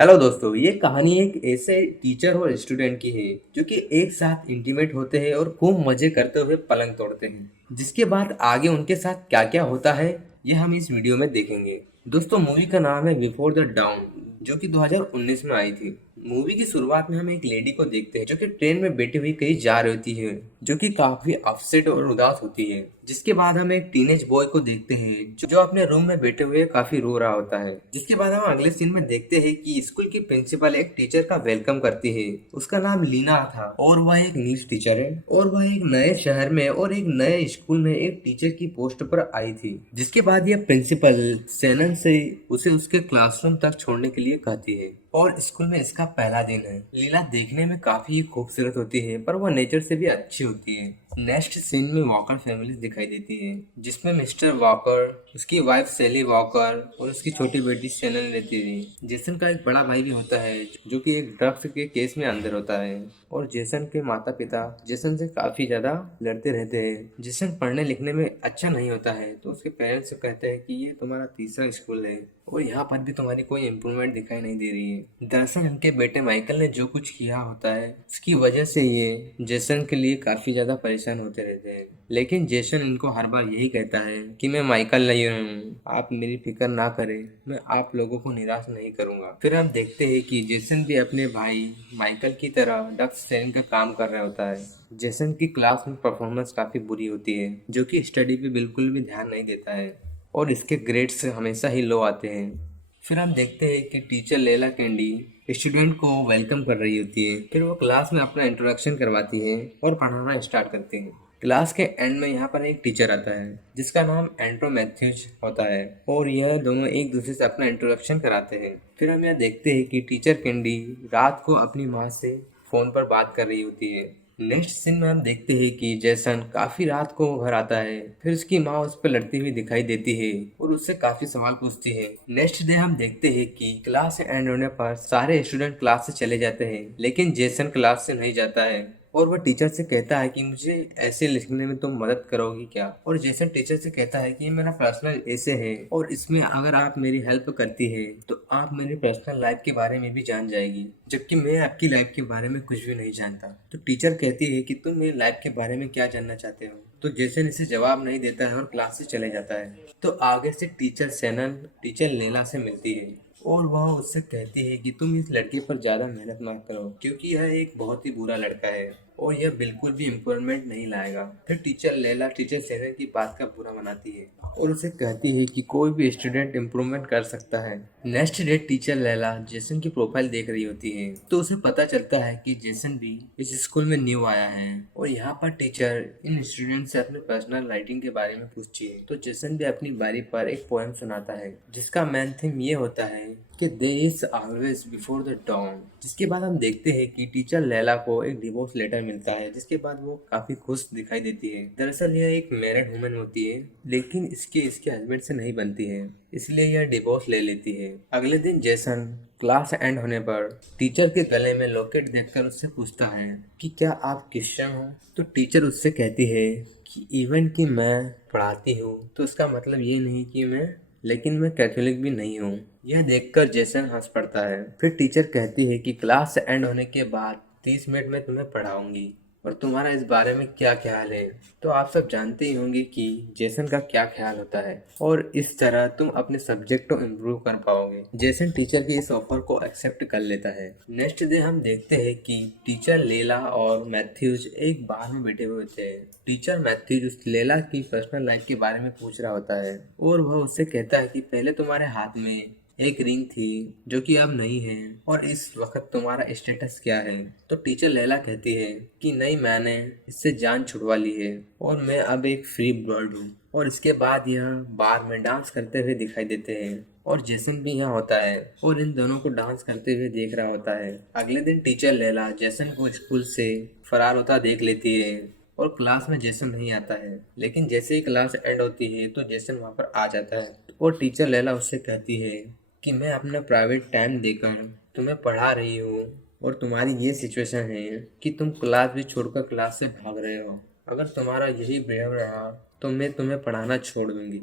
Hello दोस्तों, ये कहानी एक ऐसे टीचर और स्टूडेंट की है जो कि एक साथ इंटीमेट होते हैं और खूब मजे करते हुए पलंग तोड़ते हैं। जिसके बाद आगे उनके साथ क्या क्या होता है ये हम इस वीडियो में देखेंगे। दोस्तों, मूवी का नाम है बिफोर द डाउन, जो कि 2019 में आई थी। मूवी की शुरुआत में हम एक लेडी को देखते हैं जो कि ट्रेन में बैठी हुई कहीं जा रही होती है, जो कि काफी अपसेट और उदास होती है। जिसके बाद हम एक टीनेज बॉय को देखते हैं जो अपने रूम में बैठे हुए काफी रो रहा होता है। जिसके बाद हम अगले सीन में देखते हैं कि स्कूल की प्रिंसिपल एक टीचर का वेलकम करती है। उसका नाम लीना था और वह एक इंग्लिश टीचर है और वह एक नए शहर में और एक नए स्कूल में एक टीचर की पोस्ट पर आई थी। जिसके बाद यह प्रिंसिपल सैनन से उसे उसके क्लासरूम तक छोड़ने के लिए कहती है और स्कूल में इसका पहला दिन है। लीला देखने में काफी खूबसूरत होती है पर वह नेचर से भी अच्छी होती है। नेक्स्ट सीन में वॉकर फैमिली दिखाई देती है, जिसमें मिस्टर वॉकर, उसकी वाइफ सेली वॉकर और उसकी छोटी बेटी सैनन रहती है। जेसन का एक बड़ा भाई भी होता है जो कि एक ड्रग्स के केस में अंदर होता है और जेसन के माता पिता जेसन से काफी ज्यादा लड़ते रहते हैं। जेसन पढ़ने लिखने में अच्छा नहीं होता है तो उसके पेरेंट्स कहते हैं कि ये तुम्हारा तीसरा स्कूल है और यहाँ पर भी तुम्हारी कोई इम्प्रूवमेंट दिखाई नहीं दे रही है। दरअसल उनके बेटे माइकल ने जो कुछ किया होता है उसकी वजह से ये जेसन के लिए काफी ज्यादा परेशान होते रहते हैं। लेकिन जेसन इनको हर बार यही कहता है कि मैं माइकल नहीं हूँ, आप मेरी फिक्र ना करें, मैं आप लोगों को निराश नहीं करूंगा। फिर हम देखते हैं कि जेसन भी अपने भाई माइकल की तरह डक्स ट्रेनिंग का काम कर रहा होता है। जेसन की क्लास में परफॉर्मेंस काफी बुरी होती है, जो कि स्टडी पे बिल्कुल भी ध्यान नहीं देता है और इसके ग्रेड्स हमेशा ही लो आते हैं। फिर हम देखते हैं कि टीचर लेला कैंडी स्टूडेंट को वेलकम कर रही होती है। फिर वो क्लास में अपना इंट्रोडक्शन करवाती है और पढ़ाना स्टार्ट करती है। क्लास के एंड में यहाँ पर एक टीचर आता है जिसका नाम एंड्रो मैथ्यूज होता है और यह दोनों एक दूसरे से अपना इंट्रोडक्शन कराते हैं। फिर हम यह देखते हैं कि टीचर कैंडी रात को अपनी माँ से फोन पर बात कर रही होती है। नेक्स्ट सीन में हम देखते हैं कि जैसन काफी रात को घर आता है। फिर उसकी माँ उस पर लड़ती हुई दिखाई देती है और उससे काफी सवाल पूछती है। नेक्स्ट डे हम देखते हैं कि क्लास एंड होने पर सारे स्टूडेंट क्लास से चले जाते हैं, लेकिन जेसन क्लास से नहीं जाता है और वह टीचर से कहता है कि मुझे ऐसे लिखने में तुम मदद करोगी क्या। और जेसन टीचर से कहता है कि ये मेरा पर्सनल ऐसे है और इसमें अगर आप मेरी हेल्प करती है तो आप मेरी पर्सनल लाइफ के बारे में भी जान जाएगी, जबकि मैं आपकी लाइफ के बारे में कुछ भी नहीं जानता। तो टीचर कहती है कि तुम मेरी लाइफ के बारे में क्या जानना चाहते हो। तो जेसन इसे जवाब नहीं देता है और क्लास से चले जाता है। तो आगे से टीचर सैनन टीचर लेला से मिलती है और वह उससे कहती है कि तुम इस लड़के पर ज्यादा मेहनत मत करो क्योंकि यह एक बहुत ही बुरा लड़का है और यह बिल्कुल भी इम्प्रूवमेंट नहीं लाएगा। फिर टीचर लैला टीचर सैनन की बात का बुरा मनाती है और उसे कहती है कि कोई भी स्टूडेंट इम्प्रूवमेंट कर सकता है। Next day teacher Laila Jason की प्रोफाइल देख रही होती है तो उसे पता चलता है कि जेसन भी इस स्कूल में न्यू आया है और यहाँ पर टीचर इन स्टूडेंट से अपने पर्सनल राइटिंग के बारे में पूछती है। तो जेसन भी अपनी बारी पर एक पोएम सुनाता है जिसका मेन थीम ये होता है कि they is always before the dawn. जिसके बाद हम देखते हैं कि टीचर लैला को एक डिवोर्स लेटर मिलता है, जिसके बाद वो काफी खुश दिखाई देती है। दरअसल यह एक मैरिड वुमन होती है लेकिन इसके इसके हस्बैंड से नहीं बनती है, इसलिए यह डिवोर्स ले लेती है। अगले दिन जैसन क्लास एंड होने पर टीचर के गले में लॉकेट देखकर उससे पूछता है कि क्या आप क्रिश्चियन हो। तो टीचर उससे कहती है कि इवन कि मैं पढ़ाती हूँ तो इसका मतलब ये नहीं कि मैं, लेकिन मैं कैथोलिक भी नहीं हूँ। यह देखकर जेसन हंस पड़ता है। फिर टीचर कहती है कि क्लास एंड होने के बाद 30 मिनट में तुम्हें पढ़ाऊंगी और तुम्हारा इस बारे में क्या ख्याल है। तो आप सब जानते ही होंगे कि जेसन का क्या ख्याल होता है और इस तरह तुम अपने सब्जेक्ट को इम्प्रूव कर पाओगे। जेसन टीचर के इस ऑफर को एक्सेप्ट कर लेता है। नेक्स्ट डे हम देखते हैं कि टीचर लेला और मैथ्यूज एक बार में बैठे हुए थे। टीचर मैथ्यूज उस लेला की पर्सनल लाइफ के बारे में पूछ रहा होता है और वह उससे कहता है कि पहले तुम्हारे हाथ में एक रिंग थी जो कि अब नहीं है और इस वक्त तुम्हारा स्टेटस क्या है। तो टीचर लैला कहती है कि नहीं, मैंने इससे जान छुड़वा ली है और मैं अब एक फ्री बर्ड हूँ। और इसके बाद यह बार में डांस करते हुए दिखाई देते हैं और जेसन भी यहाँ होता है और इन दोनों को डांस करते हुए देख रहा होता है। अगले दिन टीचर लैला जेसन को स्कूल से फरार होता देख लेती है और क्लास में जेसन नहीं आता है, लेकिन जैसे ही क्लास एंड होती है तो जेसन वहाँ पर आ जाता है और टीचर लैला उससे कहती है कि मैं अपना प्राइवेट टाइम देकर तुम्हें पढ़ा रही हूँ और तुम्हारी ये सिचुएशन है कि तुम क्लास भी छोड़कर क्लास से भाग रहे हो। अगर तुम्हारा यही बिहेव रहा तो मैं तुम्हें पढ़ाना छोड़ दूंगी।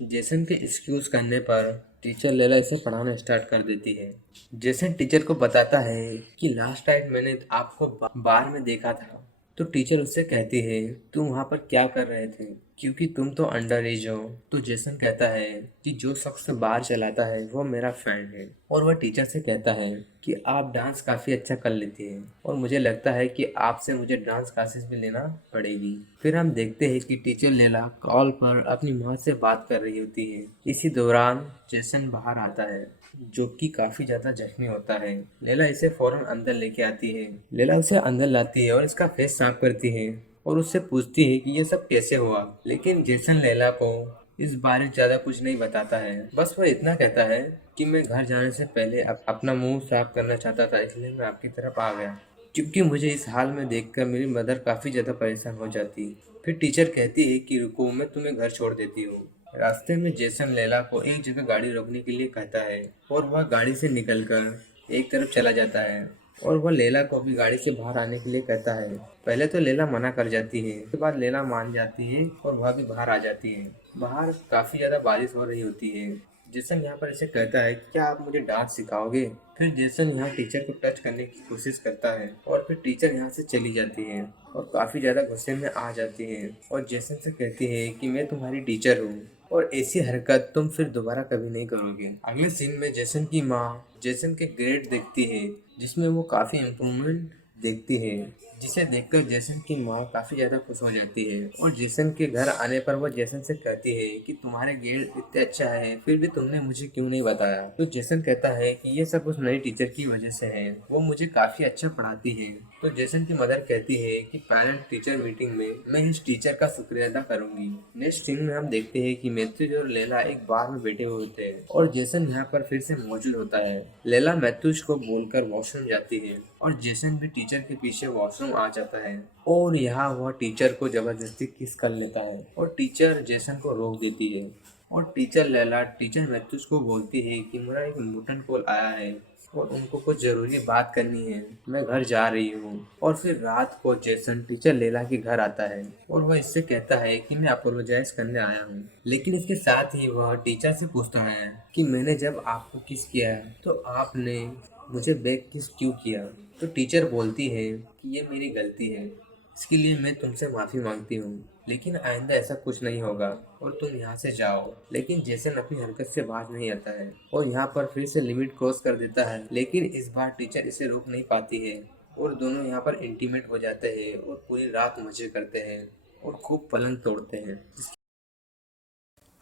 जेसन के एक्सक्यूज करने पर टीचर लैला इसे पढ़ाना स्टार्ट कर देती है। जेसन टीचर को बताता है कि लास्ट टाइम मैंने आपको बार में देखा था। तो टीचर उससे कहती है तुम वहाँ पर क्या कर रहे थे, क्योंकि तुम तो अंडर एज हो। तो जेसन कहता है कि जो शख्स बार चलाता है वो मेरा फ्रेंड है। और वह टीचर से कहता है कि आप डांस काफ़ी अच्छा कर लेती हैं और मुझे लगता है कि आपसे मुझे डांस क्लासेस भी लेना पड़ेगी। फिर हम देखते हैं कि टीचर लैला कॉल पर अपनी माँ से बात कर रही होती है। इसी दौरान जेसन बाहर आता है जो कि काफी ज्यादा जख्मी होता है। लैला इसे फौरन अंदर लेके आती है। लैला उसे अंदर लाती है और इसका फेस साफ करती है और उससे पूछती है कि ये सब कैसे हुआ। लेकिन जेसन लैला को इस बारे ज्यादा कुछ नहीं बताता है। बस वह इतना कहता है कि मैं घर जाने से पहले अपना मुंह साफ करना चाहता था, इसलिए मैं आपकी तरफ आ गया, क्योंकि मुझे इस हाल में देखकर मेरी मदर काफी ज्यादा परेशान हो जाती। फिर टीचर कहती है कि रुको, मैं तुम्हें घर छोड़ देती हूँ। रास्ते में जेसन लैला को एक जगह गाड़ी रोकने के लिए कहता है और वह गाड़ी से निकलकर एक तरफ चला जाता है और वह लैला को भी गाड़ी से बाहर आने के लिए कहता है। पहले तो लैला मना कर जाती है, उसके बाद लैला मान जाती है और वह भी बाहर आ जाती है। बाहर काफी ज्यादा बारिश हो रही होती है। जेसन यहाँ पर इसे कहता है क्या आप मुझे डांस सिखाओगे। फिर जेसन यहाँ टीचर को टच करने की कोशिश करता है और फिर टीचर यहाँ से चली जाती है और काफी ज्यादा गुस्से में आ जाती है और जेसन से कहती है कि मैं तुम्हारी टीचर हूँ और ऐसी हरकत तुम फिर दोबारा कभी नहीं करोगे। अगले सीन में जेसन की माँ जेसन के ग्रेड देखती है जिसमें वो काफी इम्प्रूवमेंट देखती है, जिसे देखकर जेसन की माँ काफी ज्यादा खुश हो जाती है और जेसन के घर आने पर वो जेसन से कहती है कि तुम्हारे ग्रेड इतने अच्छा है फिर भी तुमने मुझे क्यों नहीं बताया। तो जेसन कहता है कि ये सब उस नई टीचर की वजह से है, वो मुझे काफी अच्छा पढ़ाती है। तो जेसन की मदर कहती है कि पेरेंट टीचर मीटिंग में मैं इस टीचर का शुक्रिया अदा करूंगी। नेक्स्ट सीन में हम देखते हैं कि मैथ्यूज और लैला एक बार में बैठे हुए होते हैं और जेसन यहाँ पर फिर से मौजूद होता है। लैला मैथ्यूज को बोलकर वॉशरूम जाती है और जेसन भी टीचर के पीछे वॉशरूम आ जाता है और यहाँ वह टीचर को जबरदस्ती किस कर लेता है और टीचर जेसन को रोक देती है और टीचर लैला टीचर मैथ्यूज को बोलती है कि मेरा एक इम्पोर्टेंट कॉल आया है और उनको कुछ जरूरी बात करनी है, मैं घर जा रही हूँ। और फिर रात को जेसन टीचर लैला के घर आता है और वह इससे कहता है कि मैं अपोलोजाइज करने आया हूँ, लेकिन इसके साथ ही वह टीचर से पूछता है कि मैंने जब आपको किस किया तो आपने मुझे बैक किस क्यों किया। तो टीचर बोलती है कि ये मेरी गलती है, इसके लिए मैं तुमसे माफ़ी मांगती हूँ, लेकिन आइंदा ऐसा कुछ नहीं होगा और तुम यहाँ से जाओ। लेकिन जेसन अपनी हरकत से बाज नहीं आता है और यहाँ पर फिर से लिमिट क्रॉस कर देता है, लेकिन इस बार टीचर इसे रोक नहीं पाती है और दोनों यहाँ पर इंटीमेट हो जाते हैं और पूरी रात मजे करते हैं और खूब पलंग तोड़ते हैं।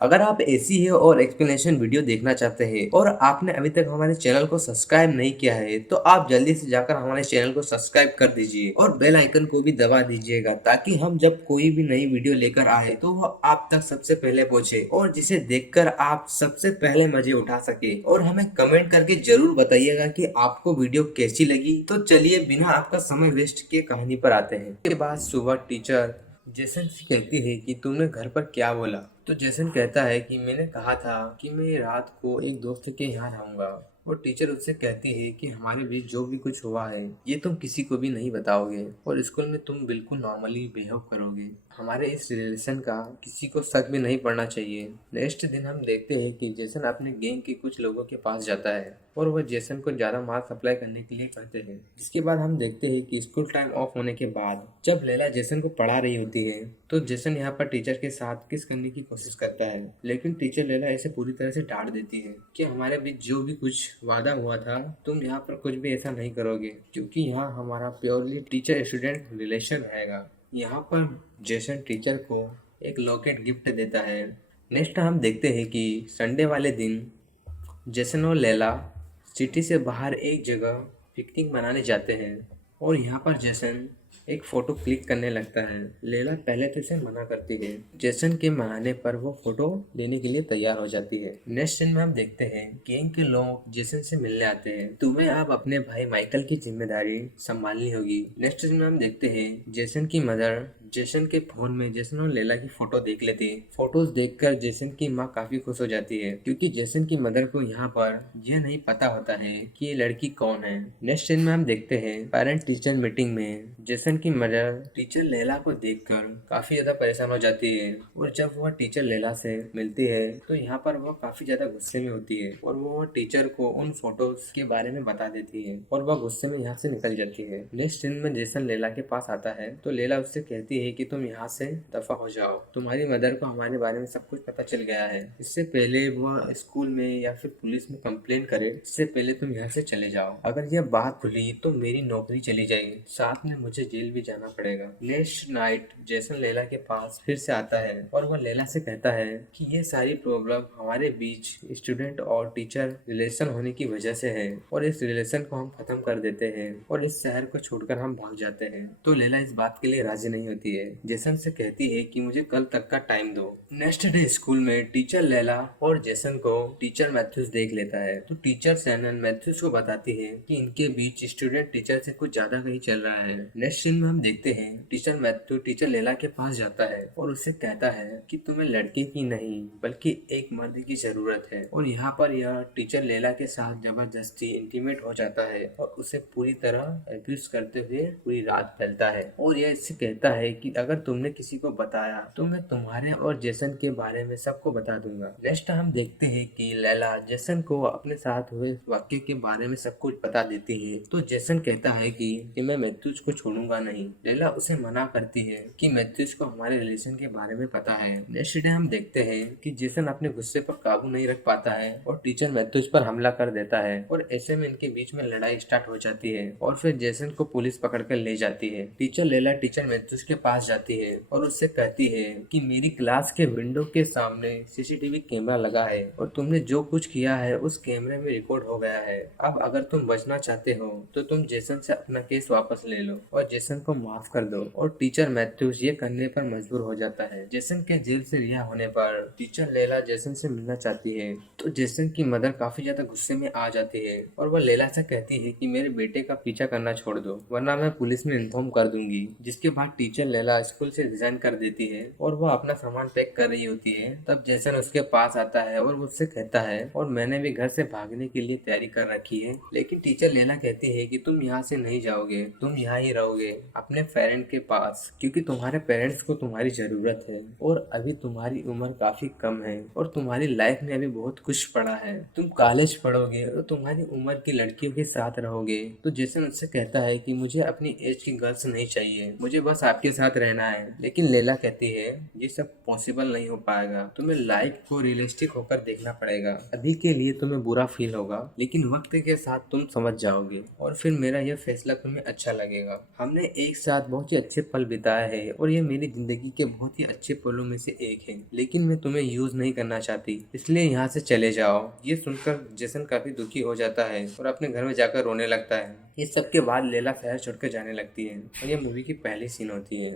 अगर आप ऐसी है और एक्सप्लेनेशन वीडियो देखना चाहते हैं और आपने अभी तक हमारे चैनल को सब्सक्राइब नहीं किया है तो आप जल्दी से जाकर हमारे चैनल को सब्सक्राइब कर दीजिए और बेल आइकन को भी दबा दीजिएगा, ताकि हम जब कोई भी नई वीडियो लेकर आए तो वो आप तक सबसे पहले पहुंचे और जिसे देखकर आप सबसे पहले मजे उठा सके। और हमें कमेंट करके जरूर बताइएगा कि आपको वीडियो कैसी लगी। तो चलिए बिना आपका समय वेस्ट किए कहानी पर आते हैं। इसके बाद सुबह टीचर जेसन से कहती है कि तुमने घर पर क्या बोला। तो जेसन कहता है कि मैंने कहा था कि मैं रात को एक दोस्त के यहाँ रहूंगा और टीचर उससे कहती है कि हमारे बीच जो भी कुछ हुआ है ये तुम किसी को भी नहीं बताओगे और स्कूल में तुम बिल्कुल नॉर्मली बिहेव करोगे। हमारे इस रिलेशन का किसी को शक भी नहीं पड़ना चाहिए। नेक्स्ट दिन हम देखते हैं कि जेसन अपने गैंग के कुछ लोगों के पास जाता है और वह जेसन को ज्यादा मार्क्स अप्लाई करने के लिए कहते हैं। जिसके बाद हम देखते हैं कि स्कूल टाइम ऑफ होने के बाद जब लैला जेसन को पढ़ा रही होती है तो जेसन यहाँ पर टीचर के साथ किस करने की कोशिश करता है, लेकिन टीचर लैला इसे पूरी तरह से डांट देती है कि हमारे बीच जो भी कुछ वादा हुआ था तुम यहाँ पर कुछ भी ऐसा नहीं करोगे, क्योंकि यहाँ हमारा प्योरली टीचर स्टूडेंट रिलेशन रहेगा। यहाँ पर जेसन टीचर को एक लॉकेट गिफ्ट देता है। नेक्स्ट हम देखते हैं कि संडे वाले दिन जेसन और लैला सिटी से बाहर एक जगह पिकनिक मनाने जाते हैं और यहाँ पर जेसन एक फोटो क्लिक करने लगता है। लैला पहले तो इसे मना करती है, जेसन के मनाने पर वो फोटो लेने के लिए तैयार हो जाती है। नेक्स्ट सीन में हम देखते हैं गैंग के लोग जेसन से मिलने आते हैं। तुम्हें अब अपने भाई माइकल की जिम्मेदारी संभालनी होगी। नेक्स्ट सीन में हम देखते हैं जेसन की मदर जेसन के फोन में जेसन और लैला की फोटो देख लेती है। फोटोज देखकर जेसन की माँ काफी खुश हो जाती है क्योंकि जेसन की मदर को यहाँ पर यह नहीं पता होता है कि ये लड़की कौन है। नेक्स्ट सीन में हम देखते हैं पेरेंट टीचर मीटिंग में जेसन की मदर टीचर लैला को देखकर काफी ज्यादा परेशान हो जाती है और जब वह टीचर लैला से मिलती है तो यहाँ पर वह काफी ज्यादा गुस्से में होती है और वो टीचर को उन फोटोज के बारे में बता देती है और वह गुस्से में यहाँ से निकल जाती है। नेक्स्ट सीन में जेसन लैला के पास आता है तो लैला उससे कहती है कि तुम यहाँ से दफा हो जाओ, तुम्हारी मदर को हमारे बारे में सब कुछ पता चल गया है। इससे पहले वह स्कूल में या फिर पुलिस में कंप्लेन करे इससे पहले तुम यहाँ से चले जाओ। अगर यह बात खुली तो मेरी नौकरी चली जाएगी, साथ में मुझे जेल भी जाना पड़ेगा। नेक्स्ट नाइट जेसन लैला के पास फिर से आता है और वह लैला से कहता है कि ये सारी प्रॉब्लम हमारे बीच स्टूडेंट और टीचर रिलेशन होने की वजह से है और इस रिलेशन को हम खत्म कर देते हैं और इस शहर को छोड़कर हम भाग जाते हैं। तो लैला इस बात के लिए राजी नहीं होती है। जेसन से कहती है कि मुझे कल तक का टाइम दो। नेक्स्ट डे स्कूल में टीचर लैला और जेसन को टीचर मैथ्यूज देख लेता है तो टीचर सैनन मैथ्यूज को बताती है कि इनके बीच स्टूडेंट टीचर से कुछ ज्यादा कहीं चल रहा है। नेक्स्ट सीन में हम देखते हैं टीचर मैथ्यू टीचर लैला के पास जाता है और उससे कहता है कि तुम्हें लड़के की नहीं बल्कि एक मर्द की जरूरत है और यहाँ पर यह टीचर लैला के साथ जबरदस्ती इंटीमेट हो जाता है और उसे पूरी तरह एब्यूज करते हुए पूरी रात फैलता है और यह इससे कहता है कि अगर तुमने किसी को बताया तो मैं तुम्हारे और जेसन के बारे में सबको बता दूंगा। नेक्स्ट हम देखते हैं कि लैला जेसन को अपने साथ हुए वाक्य के बारे में सब कुछ बता देती है तो जेसन कहता है कि मैं मैथ्यूज को छोड़ूंगा नहीं। लैला उसे मना करती है कि मैथ्यूज को हमारे रिलेशन के बारे में पता है। नेक्स्ट डे हम देखते हैं कि जेसन अपने गुस्से पर काबू नहीं रख पाता है और टीचर मैथ्यूज पर हमला कर देता है और ऐसे में इनके बीच में लड़ाई स्टार्ट हो जाती है और फिर जेसन को पुलिस पकड़कर ले जाती है। टीचर लैला टीचर मैथ्यूज के पास जाती है और उससे कहती है कि मेरी क्लास के विंडो के सामने सीसीटीवी कैमरा लगा है और तुमने जो कुछ किया है उस कैमरे में रिकॉर्ड हो गया है। अब अगर तुम बचना चाहते हो तो तुम जेसन से अपना केस वापस ले लो और जेसन को माफ कर दो। और टीचर मैथ्यूज ये करने पर मजबूर हो जाता है। जेसन के जेल से रिहा होने पर टीचर लैला जेसन से मिलना चाहती है तो जेसन की मदर काफी ज्यादा गुस्से में आ जाती है और वह लैला से कहती है कि मेरे बेटे का पीछा करना छोड़ दो वरना मैं पुलिस में इन्फॉर्म कर दूंगी। जिसके बाद टीचर लैला स्कूल से रिजाइन कर देती है और वह अपना सामान पैक कर रही होती है। तब जेसन उसके पास आता है और उससे कहता है और मैंने भी घर से भागने के लिए तैयारी कर रखी है, लेकिन टीचर लैला कहती है कि तुम यहाँ से नहीं जाओगे, तुम यहाँ ही रहोगे अपने पेरेंट के पास क्योंकि तुम्हारे पेरेंट्स को तुम्हारी जरूरत है और अभी तुम्हारी उम्र काफी कम है और तुम्हारी लाइफ में अभी बहुत कुछ पड़ा है। तुम कॉलेज पढ़ोगे और तुम्हारी उम्र की लड़कियों के साथ रहोगे। तो जेसन उससे कहता है कि मुझे अपनी एज की गर्ल्स नहीं चाहिए, मुझे बस आपके साथ रहना है। लेकिन लैला कहती है ये सब पॉसिबल नहीं हो पाएगा, तुम्हें लाइफ को रियलिस्टिक होकर देखना पड़ेगा। अभी के लिए तुम्हें बुरा फील होगा लेकिन वक्त के साथ तुम समझ जाओगे और फिर मेरा यह फैसला तुम्हें अच्छा लगेगा। हमने एक साथ बहुत ही अच्छे पल बिताए हैं और ये मेरी जिंदगी के बहुत ही अच्छे पलों में से एक है, लेकिन मैं तुम्हें यूज नहीं करना चाहती, इसलिए यहाँ से चले जाओ। ये सुनकर जेसन काफी दुखी हो जाता है और अपने घर में जाकर रोने लगता है। इस सब के बाद लैला शहर छोड़कर जाने लगती है और ये मूवी की पहली सीन होती है।